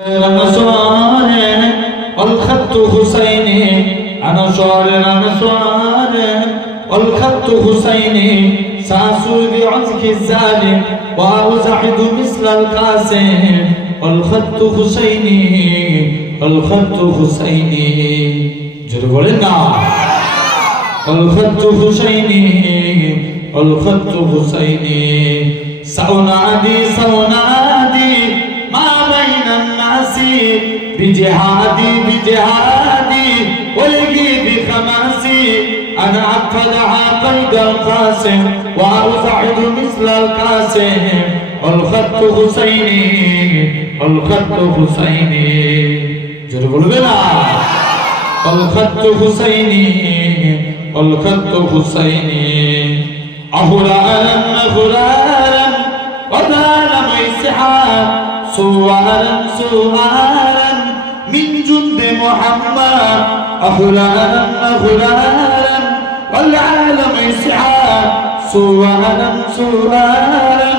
الأنصار والخط حسيني أنصار الأنصار والخط حسيني سأسر بعزك الظالم وأوزعد مثل القاسم والخط حسيني والخط حسيني جرب لنا والخط حسيني والخط حسيني سأنادي سأنادي ما بين الناس بجهادي بجهادي ولقي بخماسي أنا أقفدع قيد القاسم وأوسعد مثل القاسم والخط حسيني والخط حسيني جرب بنا والخط حسيني والخط حسيني أهراء أهراء وذال ميسحا سوارا سوارا من جند محمد أهراء أهراء والعالم يسعى سوارا سوارا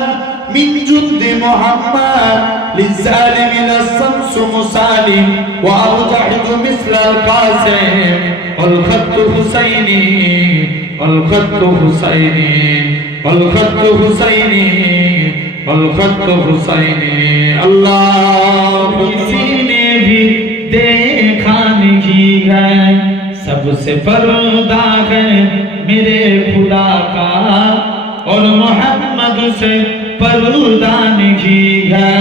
من جند محمد للظالم للصمس مسالم. وأرتعد مثل القاسم. والخط حسيني والخط حسيني والخط حسيني الخط حسین اللہ کسی نے بھی دیکھا نہیں ہے۔ سب سے پردہ ہے میرے خدا کا اور محمد سے پردہ نہیں ہے۔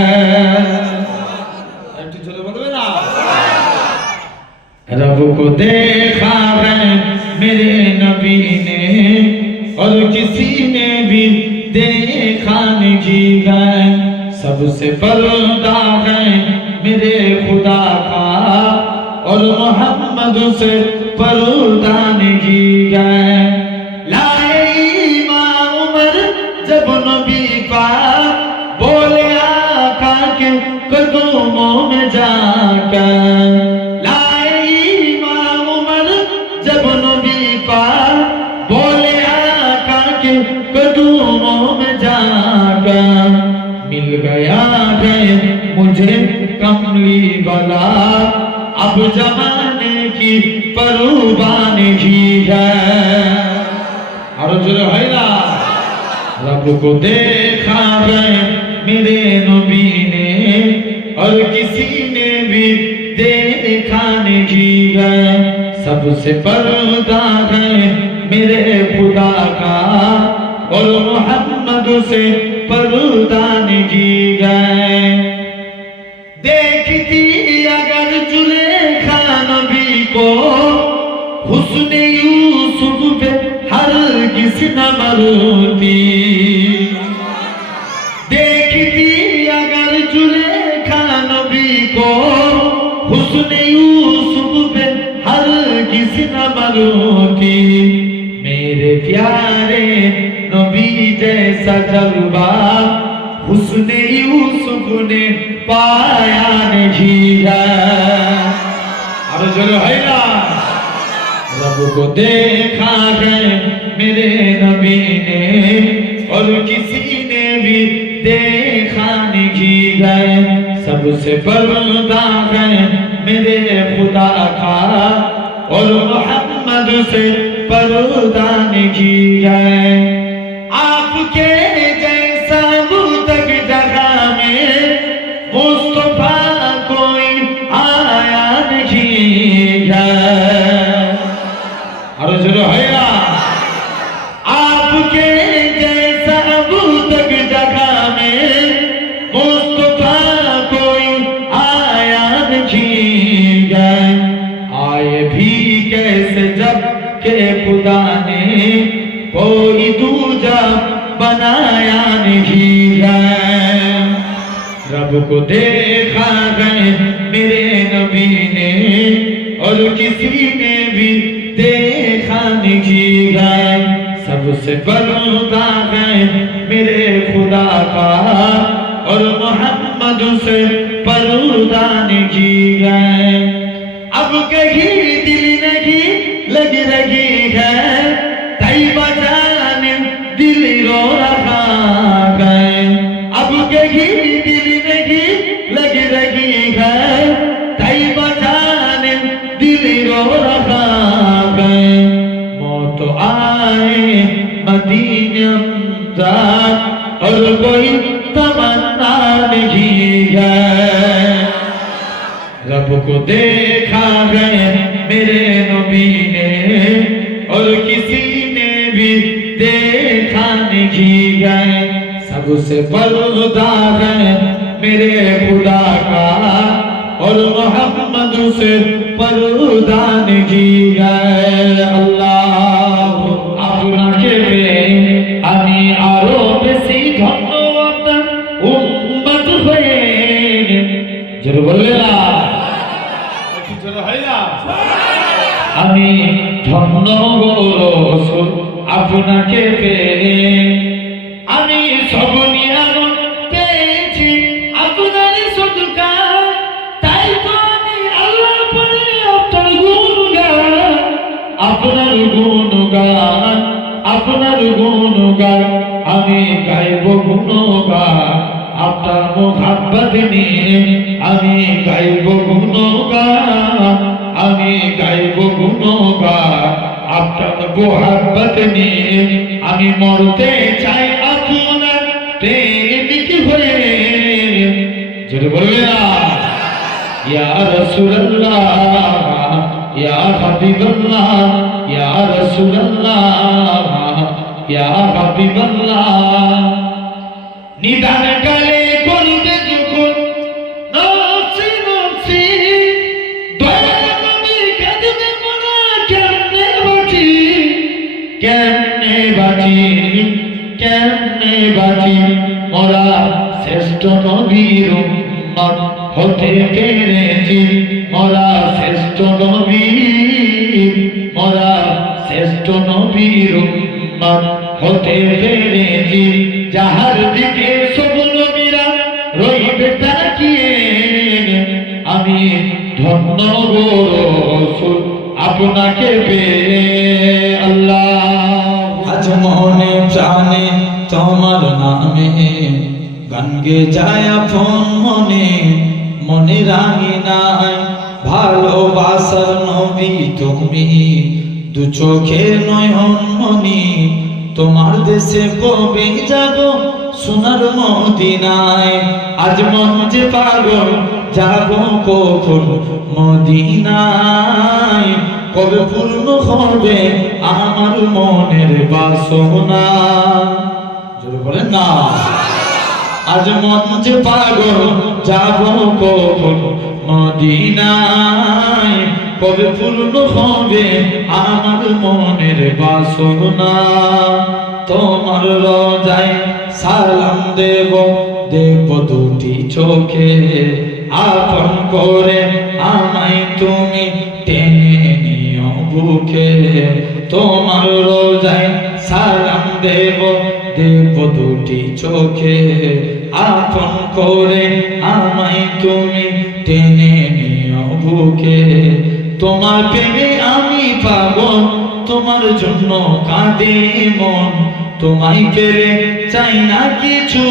رب کو دیکھا ہے میرے نبی نے اور کسی نے بھی جی ہے، سب سے بلدا ہے میرے خدا کا۔ اور محمد سے پردانگی ہے۔ ماں عمر جب نبی کا، بولے آقا کے قدموں میں جا۔ اب زمانے کی پروبان کی ہے۔ اور جو ہے نا رب کو دیکھا رہے میرے نبی نے، اور کسی نے بھی دیکھا نہیں ہے۔ سب سے پردہ ہے میرے خدا کا، اور محمد سے پردہ نہیں گئے دیکھ किसी न मरती देखती अगर जुलेखा नबी को हुस्न यूसुफ पे हर किसी न मरती मेरे प्यारे नबी जैसा जलवा हुस्न यूसुफ ने पाया नहीं है और जो है ना سب کو دیکھا ہے میرے نبی نے، اور کسی نے بھی دیکھا نہیں گئے سب سے بلندہ ہے میرے خدا کا، اور محمد سے پردہ نہیں گئے آپ کے جائے کو دیکھا گئے میرے نبی نے، اور کسی نے بھی دیکھا نکھی گئے سب سے بڑا گئے میرے خدا کا، اور محمد سے پرودا نہیں کی ہے۔ اب کہیں دل نہیں لگ رہی ہے۔ सबसे पर्दा है मेरे खुदा का और मोहम्मद से पर्दा नहीं गए अल्लाह আপনাকে পেয়ে আমি আরো বেশি ধন্য আপনার উম্মত হয়ে জোরে বললে না আমি ধন্য গো রসুল আপনাকে পেয়ে আপনার গুণগান আপনার গুণগান আমি গাইব গুণগান আপনার মোহাব্বত নিয়ে আমি গাইব গুণগান আমি গাইব গুণগান আপনার মোহাব্বত নিয়ে আমি মরতে চাই আপনার প্রেমিক হয়ে? জোরে বলবে না। ইয়া রাসূলুল্লাহ। ইয়া হাবিবাল্লাহ ইয়া রাসূলুল্লাহ ইয়া হাবিবাল্লাহ নিদান কালে করবে যখন নফসি নফসি দয়া নবী কাঁদবে মোরা কেমনে বাঁচি? কেমনে শ্রেষ্ঠ নবীর হতে নবীর উম্মত হতে পেরেছি। যাহার দিকে সব নবীরা রইবে তাকিয়ে, আমি ধন্য রসুল, আপনাকে পেয়ে আল্লাহ। আজ মনে প্রাণে তোমার নামে গান গে যায় আপন মনে মনে রাঙি নাই ভালোবাসার নবী তুমি। দু চোখের নয়ন মনি তোমার দেশে কবে যাব সোনার মদিনায়? আজ মন যে পাগল, যাব কখন মদিনায়? কবে পূর্ণ হবে আমার মনের বাসনা? জোরে বলেন না। আজ মন যে পাগল, যাব কখন মদিনায়? কবে পূর্ণ হবে আমার মনের বাসনা। তোমার রজায় সালাম দেব দেব দুটি চোখে। আপন করে আমায় তুমি টেনে নিও বুকে। তোমার রোজায় সালাম দেব দেব দুটি চোখে। আপন করে আমায় তুমি টেনে নিও বুকে। তোমার প্রেমে আমি পাগল, তোমার জন্য কাঁদে মন। তোমায় পেলে চাই না কিছু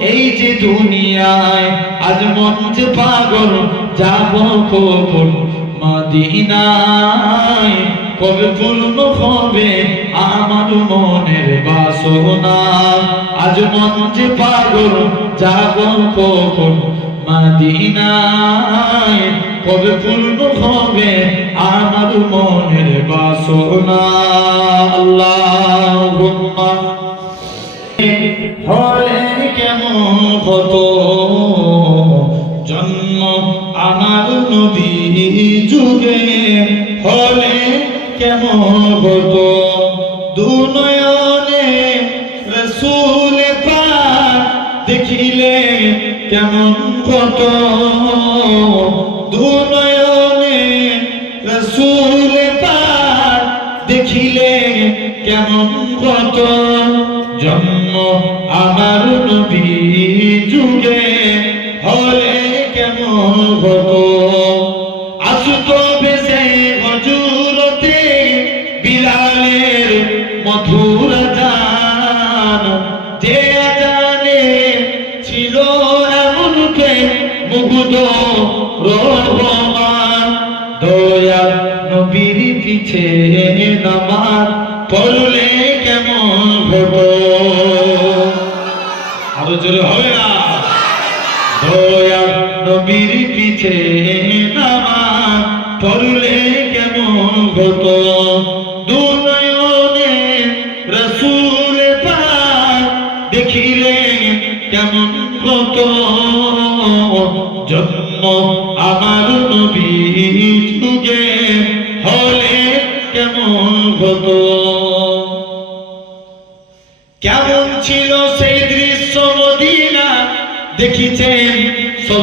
এই যে দুনিয়ায়। আজ মন যে পাগল, যাব কখন মদিনায়? কবে পূর্ণ হবে আমার মনের বাসনা। আজ মন যে পাগল, যাব কখন মদিনায়? কবে পূর্ণ হবে আমার মনের বাসনা। আল্লাহুম্মা। হলে কেমন হতো জন্ম আমার নবী যুগে? হলে কেমন হতো দুনয়নে রসুল দেখিলে কেমন হতো দুনয়নে রসুল পাক দেখিলে কেমন কত? জন্ম আমার নবী যুগে আমার নবী যুগে হলে কেমন হতো? কেমন ছিল সেই দৃশ্য মদিনা? দেখিছেন সব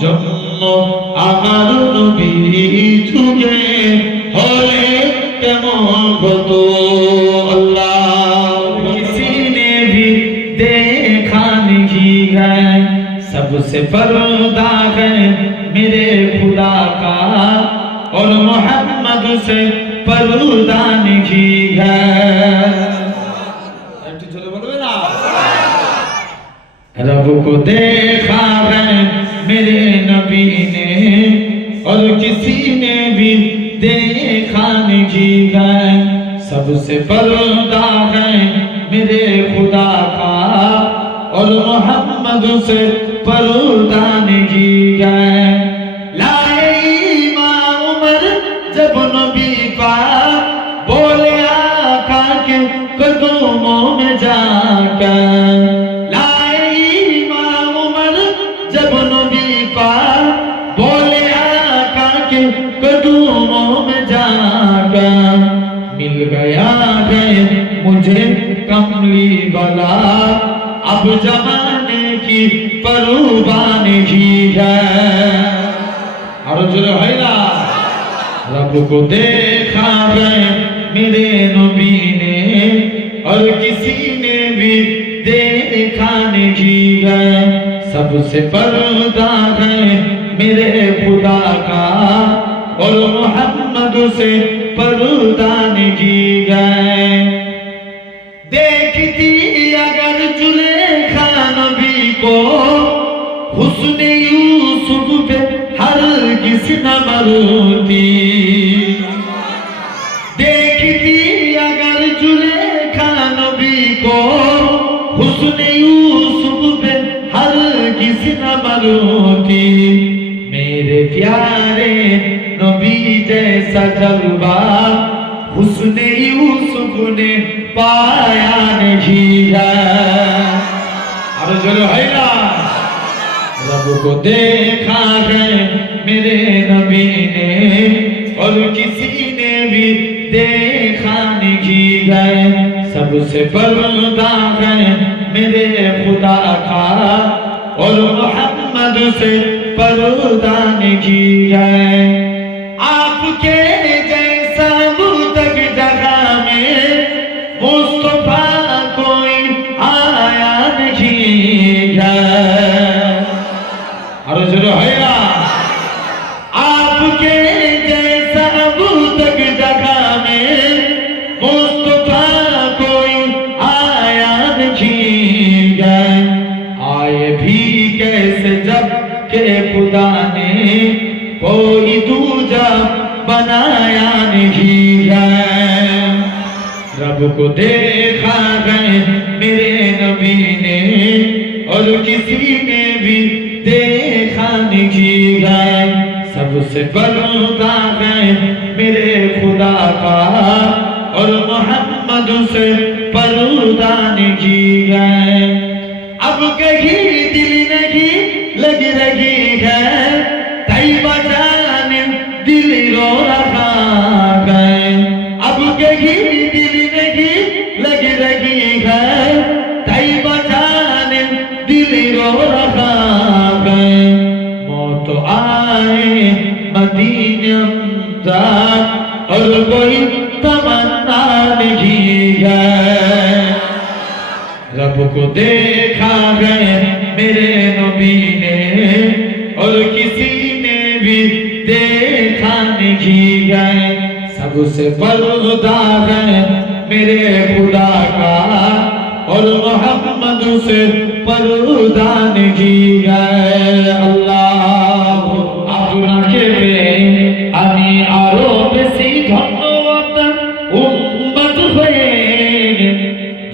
জন্ম আমার নবী যুগে হলে কেমন کسی نے بھی دیکھا سب سے پردا ہے میرے خدا کا اور محمد سے پردہ نہیں ہے کو دیکھا ہے میرے نبی نے، اور کسی نے بھی دیکھا نہیں ہے۔ سب سے پردہ ہے میرے خدا کا، اور محمد سے پردہ نہیں ہے۔ کا مل گیا ہے مجھے کملی بلا اب زمانے کی پروبان ہی ہے۔ اور رب کو دیکھا ہے میرے نبی نے اور کسی نے بھی دیکھا نہیں ہے۔ سب سے پردہ ہے میرے خدا کا۔ और मोहम्मद से पर्दा नहीं है देखती अगर जुलेखा नबी को हुस्न यूसुफ पे हर किस न मरती देखती अगर जुलेखा नबी को हुस्न यूसुफ पे हर किस न मरती मेरे प्यारे نبی جیسا جلوہ، حسن یوسف نے پایا نہیں ہے۔ اب جلو ہے نا۔ رب کو دیکھا ہے میرے نبی نے، اور کسی نے بھی دیکھا نہیں ہے۔ سب سے بلدا ہے میرے خدا کا، اور محمد سے پردہ نہیں ہے۔ কে کو دیکھا گئے میرے نبی نے، اور کسی نے بھی دیکھا نہیں گئے سب سے بڑا گئے میرے خدا کا، اور محمد سے پرودا نہیں گئے اب کہیں دل نہیں لگ رہی ہے تیبہ جانے دل رو رہا कोई तमन्ना नहीं है सबको देखा है मेरे नबी ने और किसी ने भी देखा नहीं गए सबसे पर्दा है मेरे खुदा का और मोहम्मद से पर्दा नहीं गए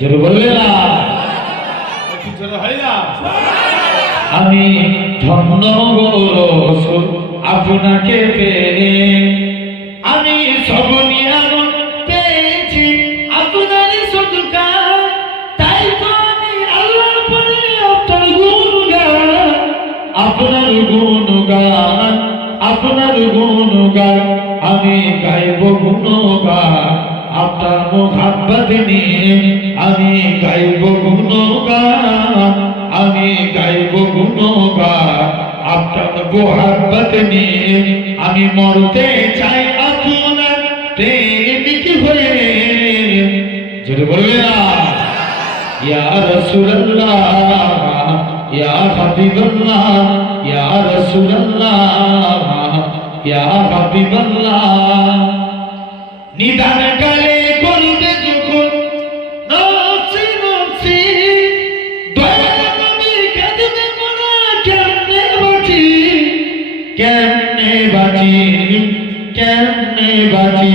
জোরে বললে না। জোরে হয় না। আমি ধন্য গো রসুল আপনাকে পেয়ে আমি সব নিয়ামত পেয়েছি আপনার সদকা তাই তো আমি আল্লাহ পরে আপনার গুণগান আপনার গুণগান আপনার গুণগান আমি গাইব গুণগান। মোহাব্বত নিয়ে আমি গাইব গুণগান আমি গাইব গুণগান আপনার মোহাব্বত নিয়ে আমি মরতে চাই আপনার প্রেমিক হয়ে? জোরে বলবে না। ইয়া রাসূলুল্লাহ, ইয়া হাবিবাল্লাহ, ইয়া রাসূলুল্লাহ, ইয়া হাবিবাল্লাহ। নিদান কেমনে বাঁচি কেমনে বাঁচি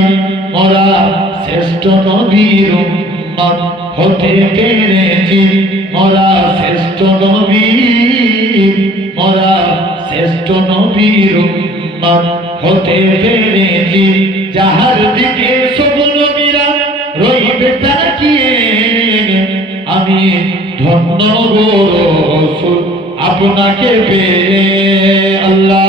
মোরা শ্রেষ্ঠ নবীর উম্মত হতে পেরেছি। মোরা শ্রেষ্ঠ নবীর, মোরা শ্রেষ্ঠ নবীর উম্মত হতে পেরেছি। যাহার দিকে সব নবীরা রইবে তাকিয়ে, আমি ধন্য গো আপনাকে পেয়ে আল্লাহ